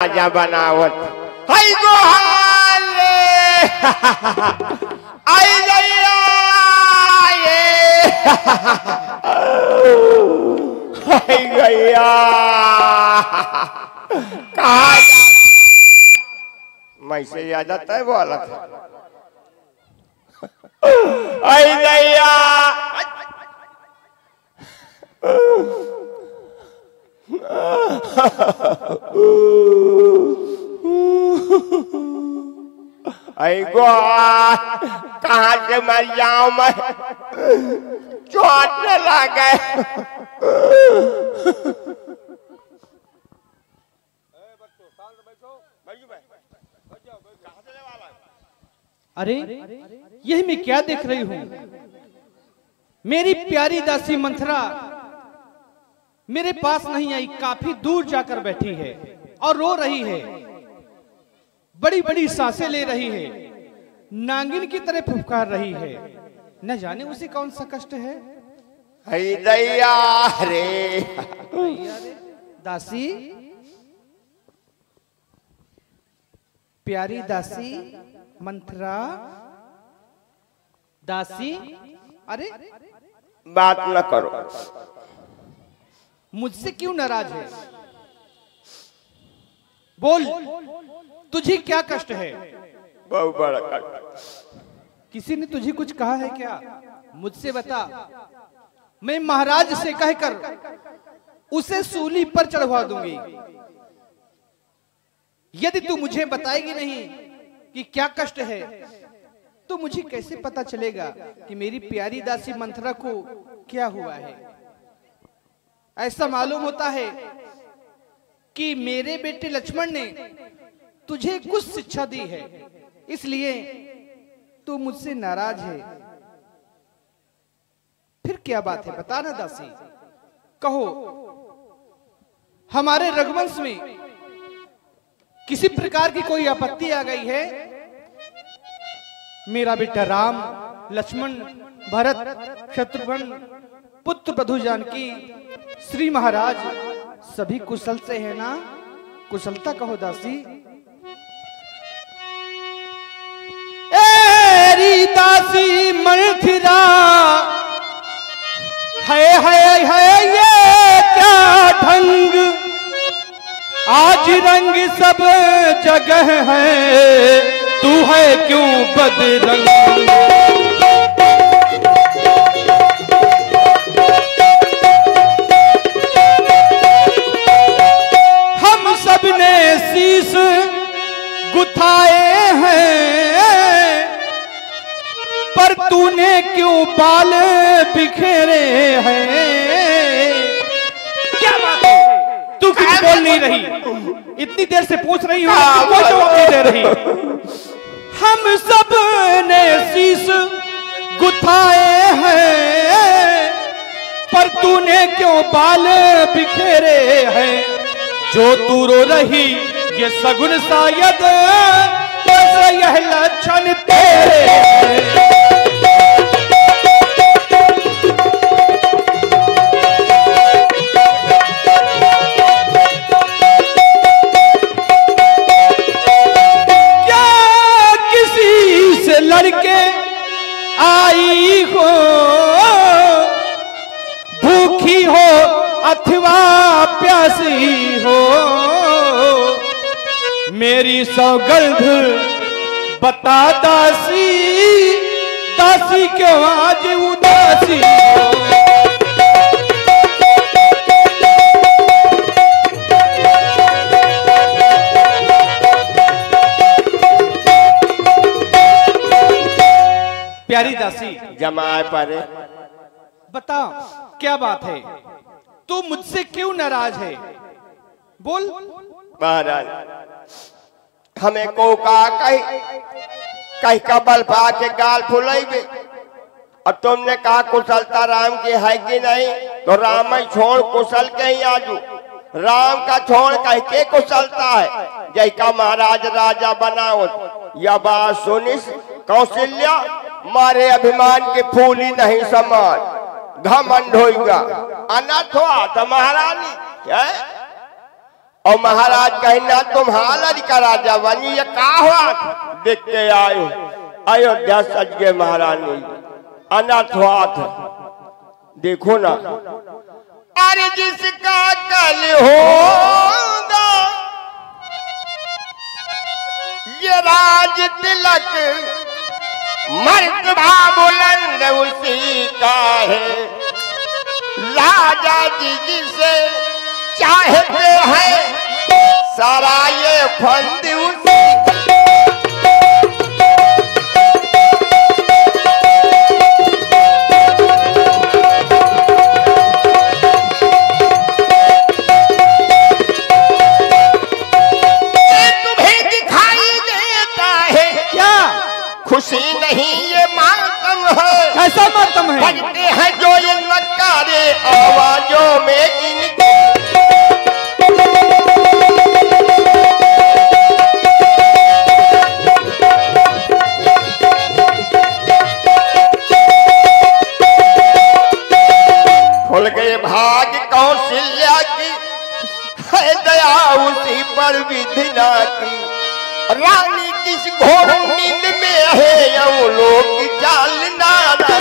राजा बनावत हाय गो हाले आई गया ये हाय गया कहा मैं से याद आता है वो अलग आई गया आई गो कहाँ से मर जाऊं मैं चोट लगे अरे यही मैं क्या देख रही हूँ। मेरी प्यारी दासी मंथरा मेरे पास नहीं आई, काफी दूर जाकर बैठी है और रो रही है, बड़ी बड़ी सांसें ले रही है, नागिन की तरह फुफकार रही है। न जाने उसे कौन सा कष्ट है। दैया रे दासी, प्यारी दासी मंथरा, दासी, अरे बात न करो। मुझसे क्यों नाराज है? बोल, तुझे क्या कष्ट है? बहुत बड़ा कष्ट। किसी ने तुझे कुछ कहा है क्या? मुझसे बता, मैं महाराज से कहकर उसे सूली पर चढ़वा दूंगी। यदि तू मुझे बताएगी नहीं कि क्या कष्ट है, तो मुझे कैसे पता चलेगा कि मेरी प्यारी दासी मंथरा को क्या हुआ है। ऐसा मालूम होता है कि मेरे बेटे लक्ष्मण ने तुझे कुछ शिक्षा दी है, इसलिए तू मुझसे नाराज है। फिर क्या बात है, बता ना दासी, कहो। हमारे रघुवंश में किसी प्रकार की कोई आपत्ति आ गई है? मेरा बेटा राम, लक्ष्मण, भरत, शत्रुघ्न, पुत्र प्रभु जानकी, श्री महाराज सभी कुशल से है ना? कुशलता कहो दासी। एरी दासी मंथरा, है ये क्या ढंग, आज रंग सब जगह है, तू है क्यों बदरंग। हम सब ने शीश गुथाए हैं, पर तूने क्यों बाल बिखेरे हैं। क्या बात है, तू कुछ बोल नहीं रही? इतनी देर से पूछ रही हूँ, कोई जवाब नहीं दे रही। हम सब ने शीश गुथाए हैं, पर तूने क्यों बाल बिखेरे हैं। जो तू रो रही ये सगुन शायद, यह लक्षण तेरे हैं। लड़के आई हो, भूखी हो अथवा प्यासी हो, मेरी सौगंध बता दासी, दासी क्यों आज उदासी हो। प्यारी दासी, जमाए पर बता क्या बात है, तू मुझसे क्यों नाराज है? बोल। महाराज, हमें को कहा कहीं का बल पा के गाल फुलाइबे, और तुमने कहा कुशलता राम की है कि नहीं, तो राम ही छोड़ कुशल के ही आजू, राम का छोड़ कहीं के कुशलता है। जय का महाराज राजा बनाओ, यह बात सुनिस कौशल्या, मारे अभिमान के फूल ही नहीं समान, घमंड होगा अनथ हुआ तो महारानी है। और महाराज कहना तुम्हारा का राजा बनी ये का हुआ देख के आयो अयोध्या सज गए महारानी अनाथ हाथ देखो ना अरे जिसका कल होगा ये राज तिलक मर्तबा बुलंद उसी का है राजा जी जिसे चाहते हैं सारा ये फंद उसी तुम्हें दिखाई देता है क्या खुशी नहीं ये मातम है कैसा मातम है बजते हैं जो ये नकारे आवाजों में इनके खुल गए भाग कौशल्या की है दया उसी पर विधिना की रानी किस घोर नींद में है यौ लोग चाल नारा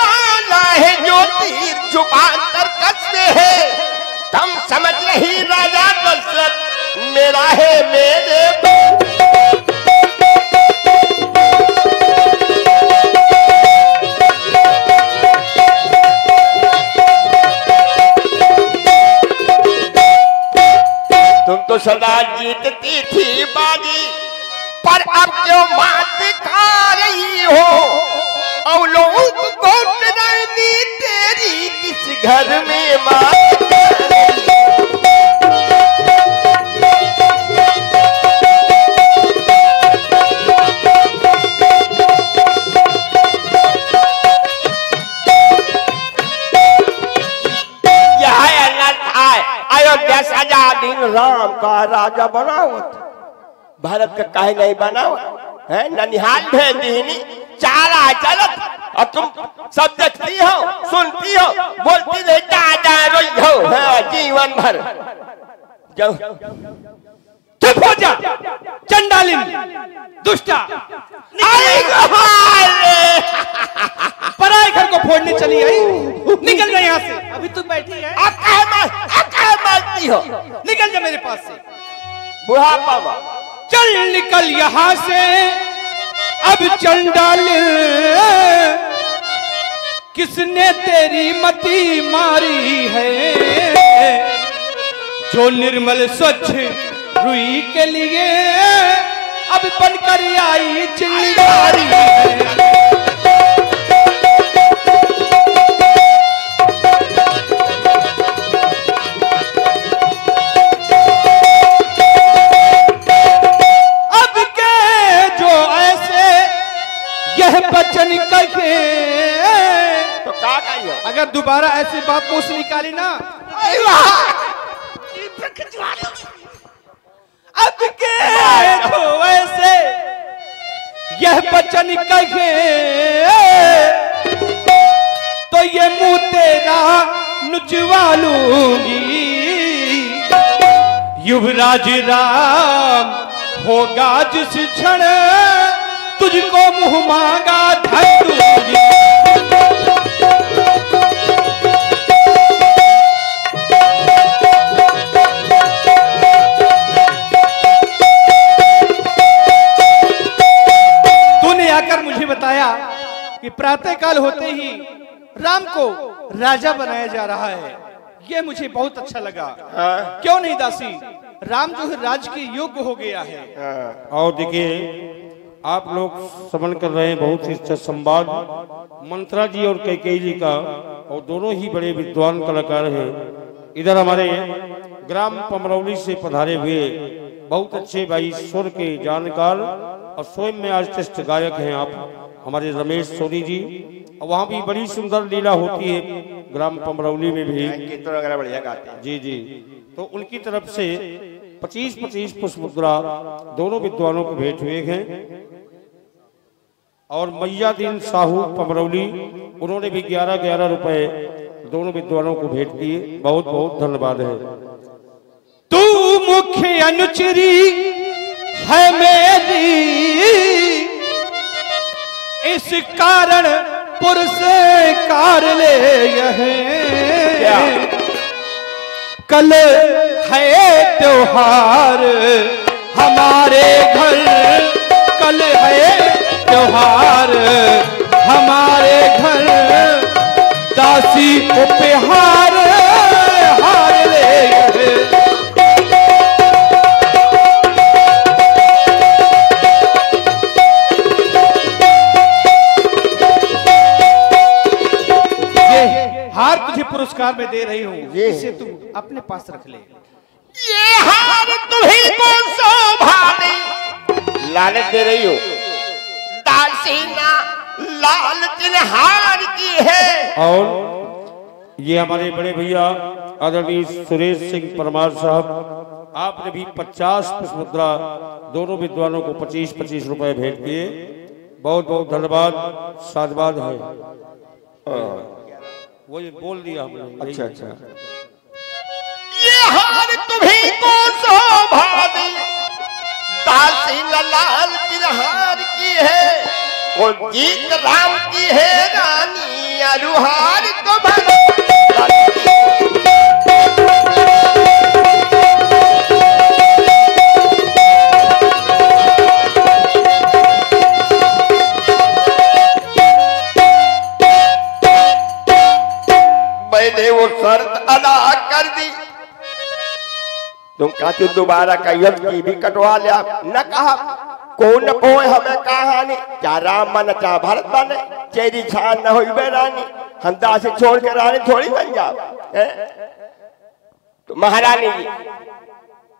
वाला है जो तीर छुपा कर कसते है तुम समझ रही राजा दशरथ मेरा है मेरे तुम तो सदा जीतती थी बाजी पर अब क्यों मात खा रही हो और लोग को डरानी तेरी किस घर में मात अयोध्या सजा दिन राम का राजा बनावत भारत का काहे नहीं बनावत है ननिहाल भेज दीनी चारा चलत और तुम सब देखती हो सुनती हो बोलती रही दादा रोई हो जीवन भर जाओ चुप हो जा चंडालिन दुष्टा पराए घर को फोड़ने चली आई निकल जा यहाँ से अभी तुम बैठी है अब कहे मारती हो निकल जा मेरे पास से बुढ़ापा में चल निकल यहाँ से अब चंडालिन किसने तेरी मती मारी है जो निर्मल स्वच्छ रुई के लिए अब बनकर आई चिंगारी है बचन कहे तो का कहियो अगर दोबारा ऐसी बात मुंह से निकाली ना अब के तो ऐसे यह बचन कहे तो ये मुंह तेरा नुचवा लूंगी युवराज राम होगा जिस क्षण तुझको मुंह मांगा धर दूंगी तूने आकर मुझे बताया कि प्रातःकाल होते ही राम को राजा बनाया जा रहा है ये मुझे बहुत अच्छा लगा क्यों नहीं दासी राम जो है राज के योग्य हो गया है और देखिए आप लोग श्रवण कर रहे हैं बहुत ही अच्छा संवाद मंत्रा जी और कैकेयी जी का और दोनों ही बड़े विद्वान कलाकार हैं इधर हमारे ग्राम पमरौली से पधारे हुए बहुत अच्छे भाई स्वर के जानकार और स्वयं में आर्टिस्ट गायक हैं आप हमारे रमेश सोनी जी और वहाँ भी बड़ी सुंदर लीला होती है ग्राम पमरौली में भी कीर्तन वगैरह बढ़िया गाते हैं जी जी तो उनकी तरफ से 25-25 पुष्प मुद्रा दोनों विद्वानों को भेंट हुए हैं और मैयादीन साहू पमरौली, उन्होंने भी 11-11 रुपए दोनों विद्वानों को भेंट किए। बहुत बहुत धन्यवाद है। तू मुख्य अनुचरी है मेरी, इस कारण पुरस्कार ले यह कल है त्योहार हमारे घर, कल है त्योहार हमारे घर, दासी उपहार हार ले हार तुझे पुरस्कार में दे रही हूँ, इसे तू अपने पास रख ले। ये हार तुम्ही को शोभा दे, लालच दे रही हो, दासीना लालच ने हार की है। और ये हमारे बड़े भैया आदरणीय सुरेश सिंह परमार साहब, आपने भी 50 पुष्पमुद्रा दोनों विद्वानों को 25-25 रुपए भेंट किए। बहुत बहुत धन्यवाद, साधुवाद है। वो ये बोल दिया हमने। अच्छा अच्छा। ये हार तुम्ही को शोभा दे, दासी लाल तिरहार की है, और जीत राम की है रानी अरुहार तुम्हारा। मैंने वो शर्त अदा कर दी, तुम कहते दोबारा कैयत की भी कटवा लिया। न कहा कौन न कोई हमें कहानी, क्या राम मन चाह भरत बने, चेरी छान न हुई रानी, हम दासी छोड़ के रानी थोड़ी बन जाओ। तो महारानी जी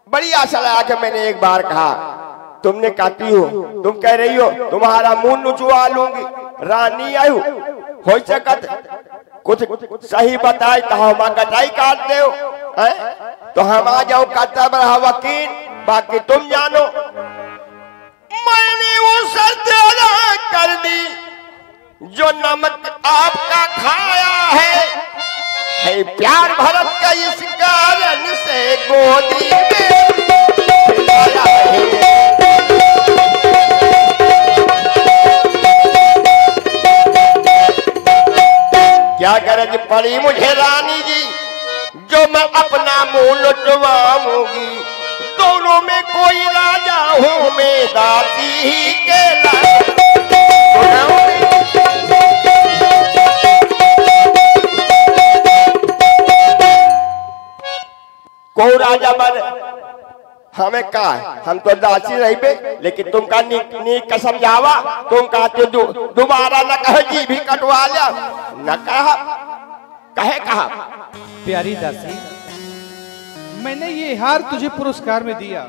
बड़ी आशा लगा के मैंने एक बार कहा, तुमने कहती हो, तुम कह रही हो तुम्हारा मुंह नुचवा लूंगी, रानी आयु हो सकत कुछ सही बताए तो हम कटाई काट दे, तो हम आ जाओ कर्तव्य रहा वकील, बाकी तुम जानो। मैंने वो शर्त अदा कर दी, जो नमक आपका खाया है प्यार भरत का, इस कारण से गोदी में खिलाया है। क्या गरज पड़ी मुझे रानी जी, जो मैं अपना मुंह लुटवाऊंगी, दोनों में कोई राजा हूं मैं, दासी ही के को राजा बन हमें कहा है, हम तो दासी रही बे, लेकिन तुम का नीक का समझावा, तुम कहते दोबारा न कहे जी भी कटवा लिया, न कहा कहे कहा। प्यारी दासी, मैंने ये हार तुझे पुरस्कार में दिया,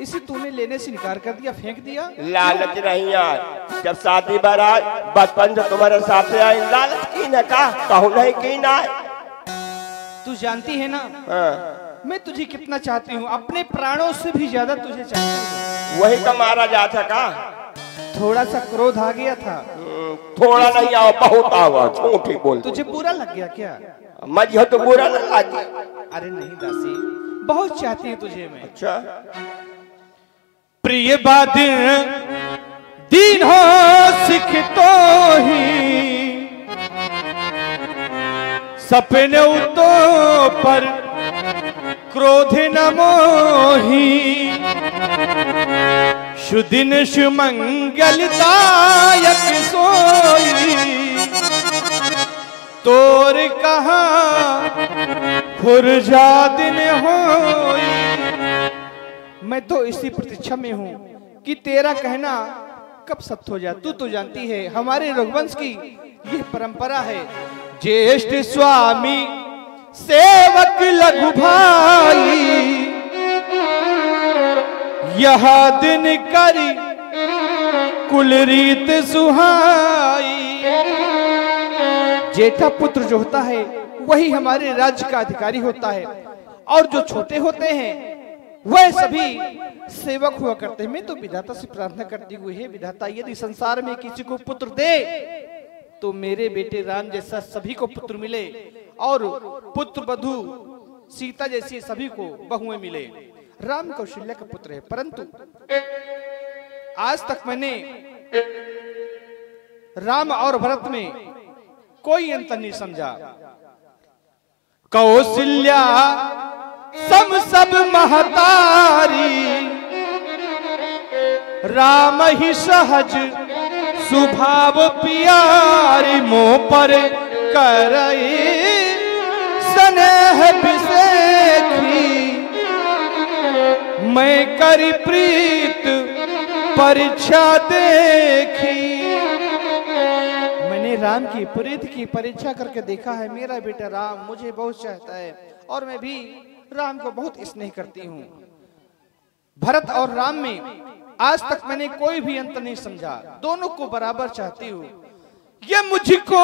इसे तूने लेने से इनकार कर दिया, फेंक दिया। लालच नहीं यार, जब शादी बारात बचपन से तुम्हारे साथ आई, लालच की न कहू नहीं की ना। तू जानती है ना मैं तुझे कितना चाहती हूँ, अपने प्राणों से भी ज्यादा तुझे चाहती हूँ। वही का मारा जाता का, थोड़ा सा क्रोध आ गया था। थोड़ा नहीं आओ, बहुत आवा, झूठी बोल। तुझे बुरा लग गया क्या? मुझे तो बुरा नहीं लगा। अरे नहीं दासी, बहुत चाहती है तुझे मैं। अच्छा। प्रिय बादिन दीन हो सिख तो ही, सपने तो पर क्रोध न मोही, शुदिन सुमंगलदायक सोई, तोर कहा फुरजा दिन होई। मैं तो इसी प्रतीक्षा में हूँ कि तेरा कहना कब सत्य हो जाए। तू तो जानती है हमारे रघुवंश की ये परंपरा है, ज्येष्ठ स्वामी सेवक लघु भाई, यह दिन करी कुल रीत सुहाई। जेठा पुत्र जो होता है वही हमारे राज्य का अधिकारी होता है, और जो छोटे होते हैं वह सभी सेवक हुआ करते हैं। मैं तो विधाता से प्रार्थना करती हुई है, विधाता यदि संसार में किसी को पुत्र दे तो मेरे बेटे राम जैसा सभी को पुत्र मिले और पुत्र वधु सीता जैसी सभी को बहुएं मिले। राम कौशल्या का पुत्र है, परंतु आज तक मैंने राम और भरत में कोई अंतर नहीं समझा। कौशल्या सब महतारी, राम ही सहज स्वभाव प्यारी, मोह पर करई स्नेह बिसेखी, मैं करी प्रीत परीक्षा देखी। मैंने राम की प्रीत की परीक्षा करके देखा है, मेरा बेटा राम मुझे बहुत चाहता है और मैं भी राम को बहुत स्नेह करती हूँ। भरत और राम में आज तक मैंने कोई भी अंतर नहीं समझा, दोनों को बराबर चाहती हूँ। ये मुझको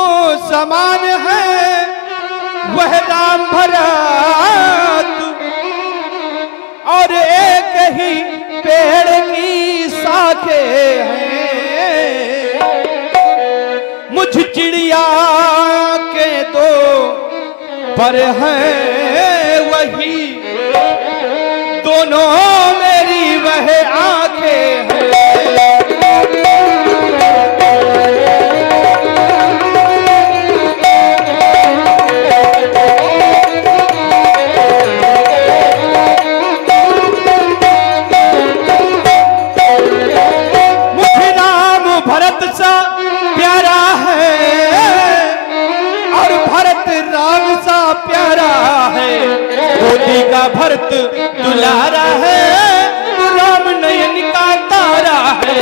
समान है वह राम भरत, और एक ही पेड़ की शाखे हैं। मुझ चिड़िया के दो पर हैं वही, दोनों मेरी वह आंखें हैं। मुझे राम भरत सा प्यारा है और भरत राम सा प्यारा है। गोदी का भरत दुलारा है, राम नयन का तारा है।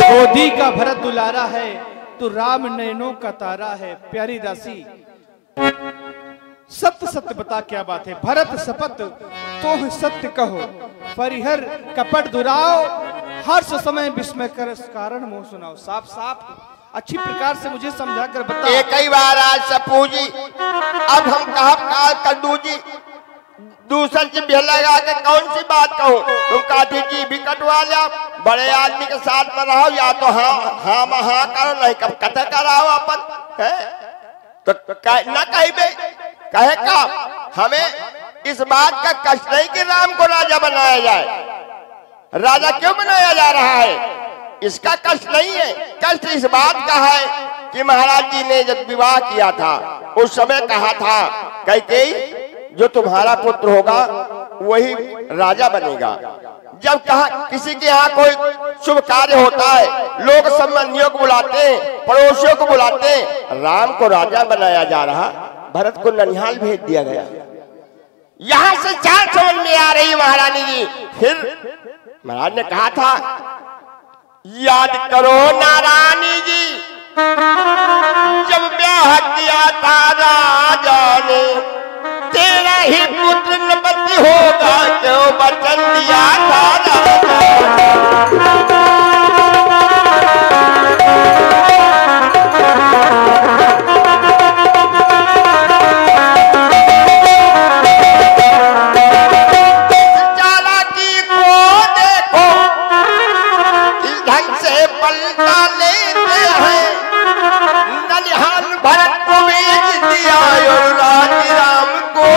गोदी का भरत दुलारा है तो राम नयनों का तारा है। प्यारी दासी सत्य सत्य बता क्या बात है। भरत शपथ तो सत्य कहो, परिहर कपट दुराओ, हर्ष समय विस्मय कर कारण मोह सुनाओ। साफ साफ अच्छी प्रकार से मुझे समझा कर बता। एक ही बार आज सपूजी, अब हम कहा कद्दू जी, दूसर जी भी लगा के कौन सी बात कहूँ। तुम काठी जी भी कटवा लिया, बड़े आदमी के साथ में रहो, या तो हाँ करो, नहीं कब कथे कराओ अपन है तो न कहे कहे का। हमें इस बात का कष्ट नहीं कि राम को राजा बनाया जाए, राजा क्यों बनाया जा रहा है इसका कष्ट नहीं है। कष्ट इस बात का है कि महाराज जी ने जब विवाह किया था उस समय कहा था कैकेयी जो तुम्हारा पुत्र होगा वही राजा बनेगा। जब कहा किसी के यहाँ कोई शुभ कार्य होता है, लोग संबंधियों को बुलाते हैं, पड़ोसियों को बुलाते हैं, राम को राजा बनाया जा रहा, भरत को ननिहाल भेज दिया गया। यहाँ से चार समझ में आ रही महारानी जी। फिर महाराज ने कहा था याद करो नारायणी जी, जब ब्याह किया था राजा ने, तेरा ही पुत्र नपति होगा जो वचन दिया था राजा। चालाकी को देखो किस ढंग से पलटा लेते हैं, ननिहाल भरत को भेज दिया और राम को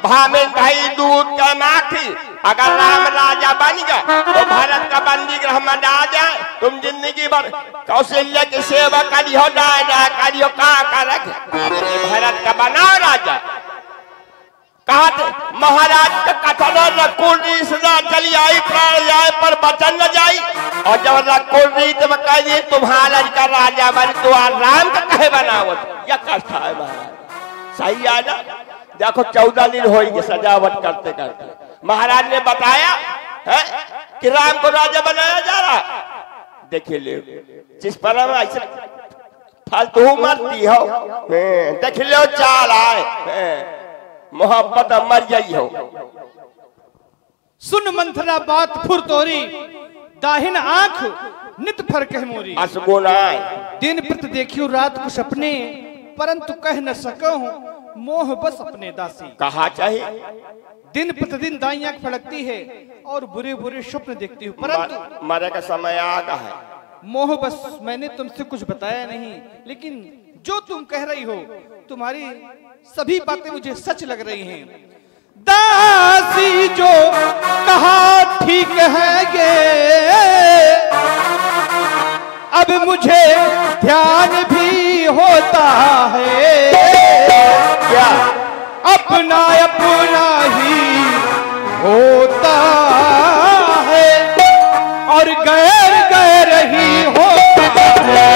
भामिन भाई दूध का माखी। अगर राम राजा बन गया तो भारत का बंदी ग्रह में डाल जाए, तुम जिंदगी भर कौशल्या की सेवा करियो, डायना करियो, कहा कर भारत का बनाओ राजा। कहा थे महाराज का कथन रकुल चली आई, प्राण जाए पर बचन न जाई। और जब रकुल रीत में कह दिए तुम्हारा का राजा बन, तो राम का कहे बनाओ, यह कष्ट है महाराज। सही है ना। देखो 14 दिन होंगे सजावट करते करते। महाराज ने बताया है कि राम को राजा बनाया जा रहा। देखिए ले जिस पर हम ऐसे फालतू मरती हो, देख लो चाल आए मोहब्बत मर जाई हो। सुन मंथरा बात फुर तोरी, दाहिन आंख नित फरक है मोरी। असगुनाय दिन प्रत देखियो रात को सपने, परंतु कह न सको मोह बस अपने दासी। कहा चाहिए दिन प्रतिदिन दाई आंख फड़कती है और बुरे बुरे स्वप्न देखती हूँ, परंतु मरे का समय आ गया है। मोह बस मैंने तुमसे कुछ बताया नहीं, लेकिन जो तुम कह रही हो तुम्हारी सभी बातें मुझे सच लग रही हैं। दासी जो कहा ठीक है गे, अब मुझे ध्यान भी होता है, क्या अपना अपना ही होता है और गैर गैर ही होता है।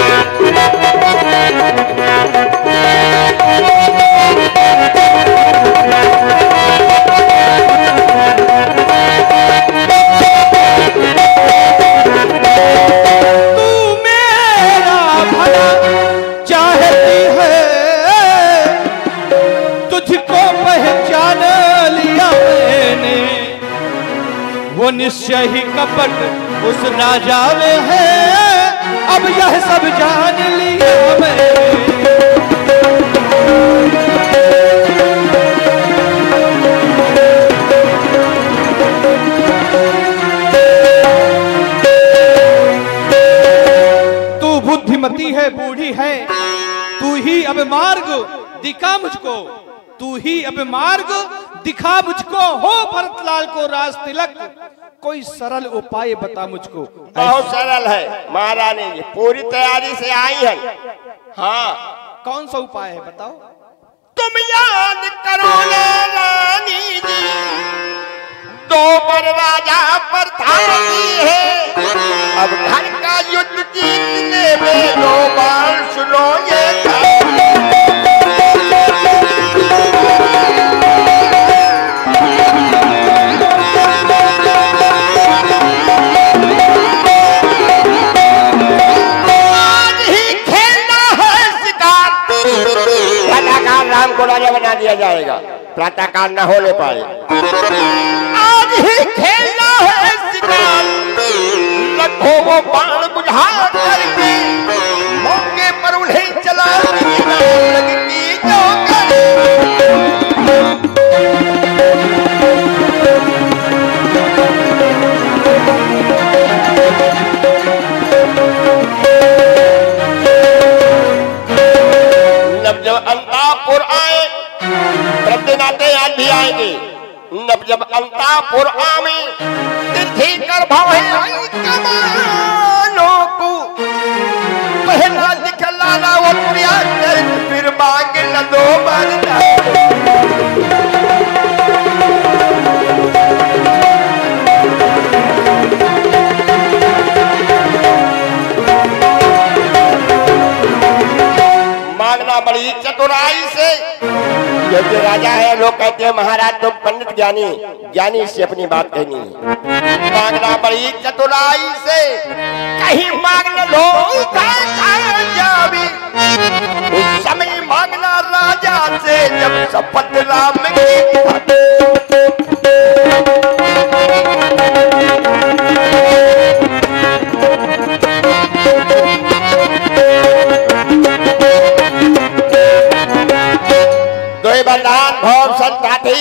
तू मेरा भला चाहती है, तुझको पहचान लिया मैंने, वो निश्चय ही कपट उस राजा में है, अब यह सब जान लिया मैंने। तू बुद्धिमती है बूढ़ी है, तू ही अब मार्ग दिखा मुझको, तू ही अब मार्ग दिखा मुझको, हो भरतलाल को राज तिलक, कोई सरल उपाय बता मुझको। बहुत सरल है महारानी जी, पूरी तैयारी से आई है। हाँ कौन सा उपाय है बताओ। तुम याद करो ना रानी जी, दो पर राजा प्रतापी है, अब घर का युद्ध जीतने में दो बार सुनो ये राजा बना दिया जाएगा, प्रातःकाल न होने पाए। आज ही खेलना है शिकार, लखो वो बाण बुझा करके मौके पर उन्हें चला लगती जो जब अंतापुर आए, प्रतिनाते आज भी आएंगे। नब जब अंतापुर आवे तिथि कर भावे कमानों को, पहला दिखलाना वो प्रयाग कर, फिर मांग न दो मरना। मांगना बड़ी चतुराई से, क्योंकि राजा है, लोग कहते हैं महाराज तुम पंडित ज्ञानी, ज्ञानी से अपनी बात कहनी है। मांगना बड़ी चतुराई से, कहीं मांग न लो जावी, उस समय मांगना राजा से जब शपथ राम की। वरदान भव संताथी,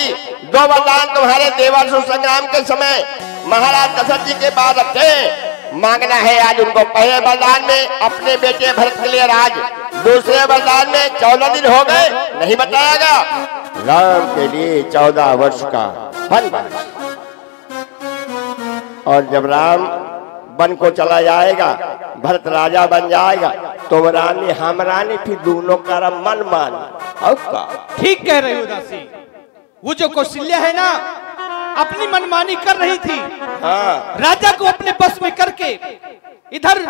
दो वरदान तुम्हारे देवासुर संग्राम के समय महाराज दशरथ जी के बाद रखे। मांगना है आज उनको। पहले वरदान में अपने बेटे भरत के लिए राज, दूसरे वरदान में 14 दिन हो गए नहीं बताया, राम के लिए 14 वर्ष का वनवास। और जब राम वन को चला जाएगा, भरत राजा बन जाएगा, तो रानी हम रानी, फिर दोनों का मन मान। ठीक कह रहे हो दासी, वो जो कौशल्या है ना, अपनी मनमानी कर रही थी। हाँ। राजा को अपने बस में करके इधर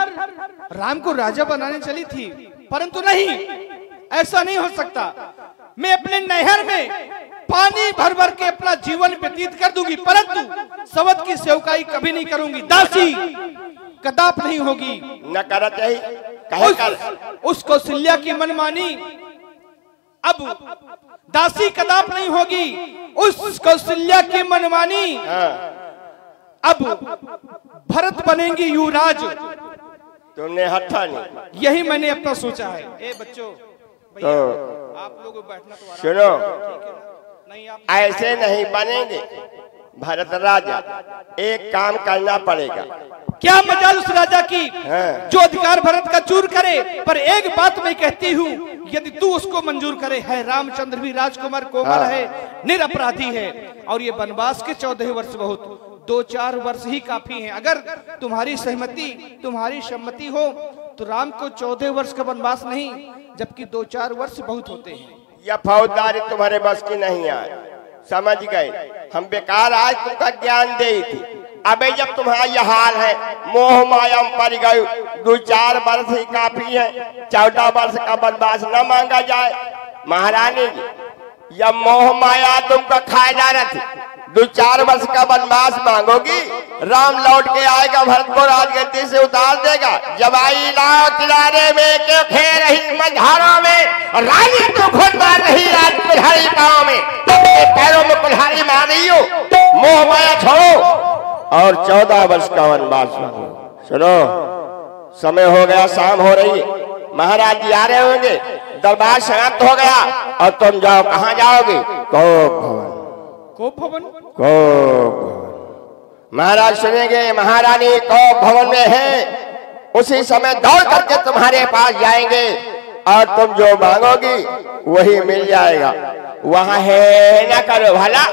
राम को राजा बनाने चली थी, परंतु नहीं, ऐसा नहीं हो सकता। मैं अपने नहर में पानी भर भर के अपना जीवन व्यतीत कर दूंगी, परंतु सवत की सेवकाई कभी नहीं करूंगी। दासी कदाप नहीं होगी। न करा चाहिए उस कौशल्या की मनमानी अब दासी कदाप नहीं होगी। उस कौशल्या की मनमानी अब भरत बनेंगी युवराज। तुमने हट्टा नहीं, यही मैंने अपना सोचा है। ए बच्चों भैया आप लोग बैठना तो सुनो, नहीं आप ऐसे नहीं बनेंगे भरत राजा। एक काम करना पड़ेगा। क्या मजाल उस राजा की जो अधिकार भरत का चूर करे। पर एक बात मैं कहती हूँ, यदि तू उसको मंजूर करे, है रामचंद्र भी राजकुमार कोमल है, निरपराधी है, और ये वनवास के 14 वर्ष बहुत, 2-4 वर्ष ही काफी हैं। अगर तुम्हारी सहमति, तुम्हारी सम्मति हो तो राम को 14 वर्ष का वनवास नहीं, जबकि 2-4 वर्ष बहुत होते हैं। यह फौजदारी तुम्हारे बस की नहीं है, समझ गए। हम बेकार आज तुमका ज्ञान दे थी। अबे जब तुम्हारा यह हाल है, मोह माया में पड़ गए, 2-4 वर्ष ही काफी है, 14 वर्ष का वनवास न मांगा जाए। महारानी जी, यह मोह माया तुमका खाए जा रही थी। 2-4 वर्ष का वनवास मांगोगी, राम लौट के आएगा, भरत को राजगद्दी से उतार देगा। जब आई लाओ किनारे में क्यों खे रही मझारों में, रानी तो खुद मार रही राज कुल्हाड़ी पाँव में, पैरों में कुल्हाड़ी मार रही हो। मोह माया छोड़ो और 14 वर्ष का वनवास मांगो। सुनो, समय हो गया, शाम हो रही है, महाराज जी आ रहे होंगे, दरबार समाप्त हो गया और तुम जाओ। कहाँ जाओगे? कोप भवन। महाराज सुनेंगे महारानी कोप भवन में है, उसी समय दौड़ करके तुम्हारे पास जाएंगे और तुम जो मांगोगी वही मिल जाएगा। वहां है न करो भला,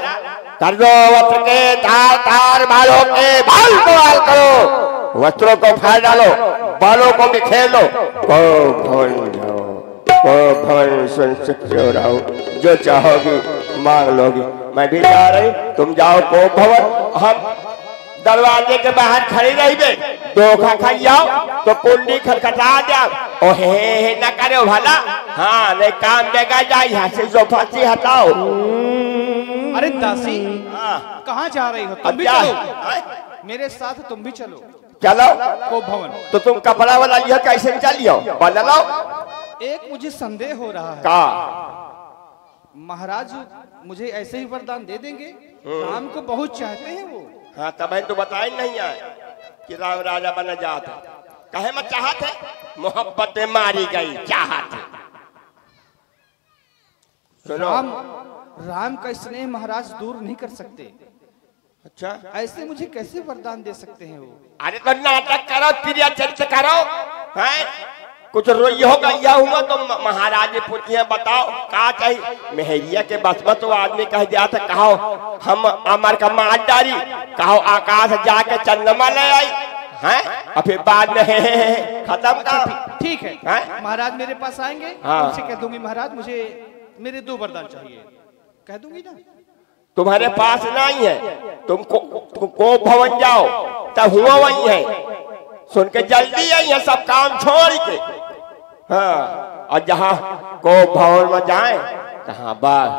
कर दो वस्त्र के तार तार, बालों के बाल बवाल करो, वस्त्रों को फाड़ डालो, बालों को बिखेर लो। कोप भवन जाओ, कोप भवन सुन सकते हो, रहो जो चाहोगी मांग लोगी। मैं भी जा रही, तुम जाओ कोप भवन, हम दरवाजे के बाहर खड़ी रही। धोखा खाई जाओ तो कुंडी खटखटा जाओ। ओहे न करो भला, हाँ नहीं काम देगा, जा यहाँ से जो फांसी हटाओ। अरे दासी कहाँ जा रही हो? तुम भी चलो मेरे साथ, तुम भी चलो। चलो कोप भवन। तो तुम कपड़ा वाला लिया, कैसे चलियो बदलो। एक मुझे संदेह हो रहा है। का महाराज मुझे ऐसे ही वरदान दे देंगे? राम को बहुत चाहते हैं वो। हाँ तब तो बताई नहीं आए कि राम राजा बना जाते, कहे मत चाहते, मोहब्बत में मारी गई चाहते। सुनो, राम का स्नेह महाराज दूर नहीं कर सकते। अच्छा, ऐसे मुझे कैसे वरदान दे सकते हैं वो? अरे तो नाटक करो, क्रिया चरित्र करो, हैं? कुछ रोई हो गया हुआ तो महाराज ने पूछिए, बताओ क्या चाहिए। मेहरिया के बस में तो आदमी कह दिया था, कहो हम अमर का मार डाली, कहो आकाश जाके चंद्रमा ले आई, हैं? और फिर बाद में खत्म का। ठीक है, महाराज मेरे पास आएंगे, उनसे कह दूंगी महाराज मुझे मेरे 2 वरदान चाहिए, कह दूंगी ना। तुम्हारे पास नहीं है, तुम कोप भवन जाओ, तब हुआ वही है, सुन के जल्दी आई है सब काम छोड़ के। हाँ, और जहाँ कोप भवन में जाए तहाँ बात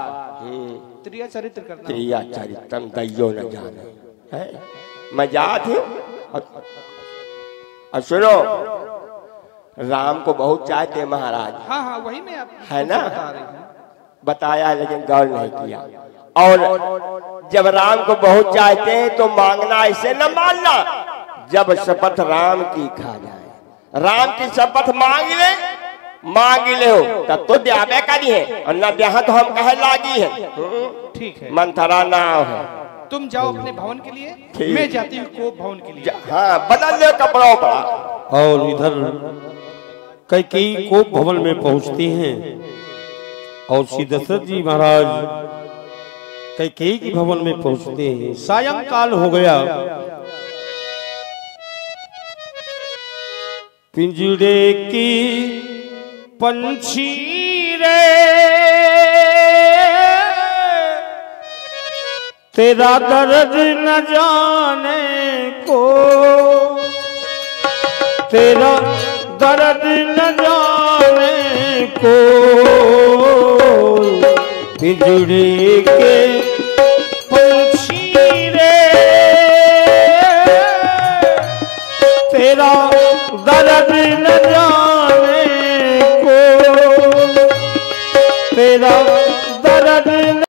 क्रिया चरित्र करना, क्रिया चरित्र दैयो न जाने है। मैं जात हूँ और सुनो, राम को बहुत चाहते महाराज। हाँ हाँ वही मैं आप है ना, बताया लेकिन गौर नहीं किया। और जब राम को बहुत चाहते हैं तो मांगना ऐसे न मानना, जब शपथ राम की खा जाए, राम की शपथ मांग ले हो तब तो द्याबे करी है, और न द्या तो हम कहे लागी है। ठीक है, मंथरा नाव है। तुम जाओ अपने भवन के लिए, मैं जाती हूँ कोप भवन के लिए। हाँ बदल ले कपड़ों पर। और इधर कैकेयी कोप भवन में पहुंचती हैं और श्री दशरथ जी महाराज कैकेयी के भवन में पहुंचते हैं। सायंकाल हो गया, पिंजड़े की पंछी रे तेरा दर्द न जाने को, तेरा दर्द न जाने को, पिंजड़े के पंछी रे न जान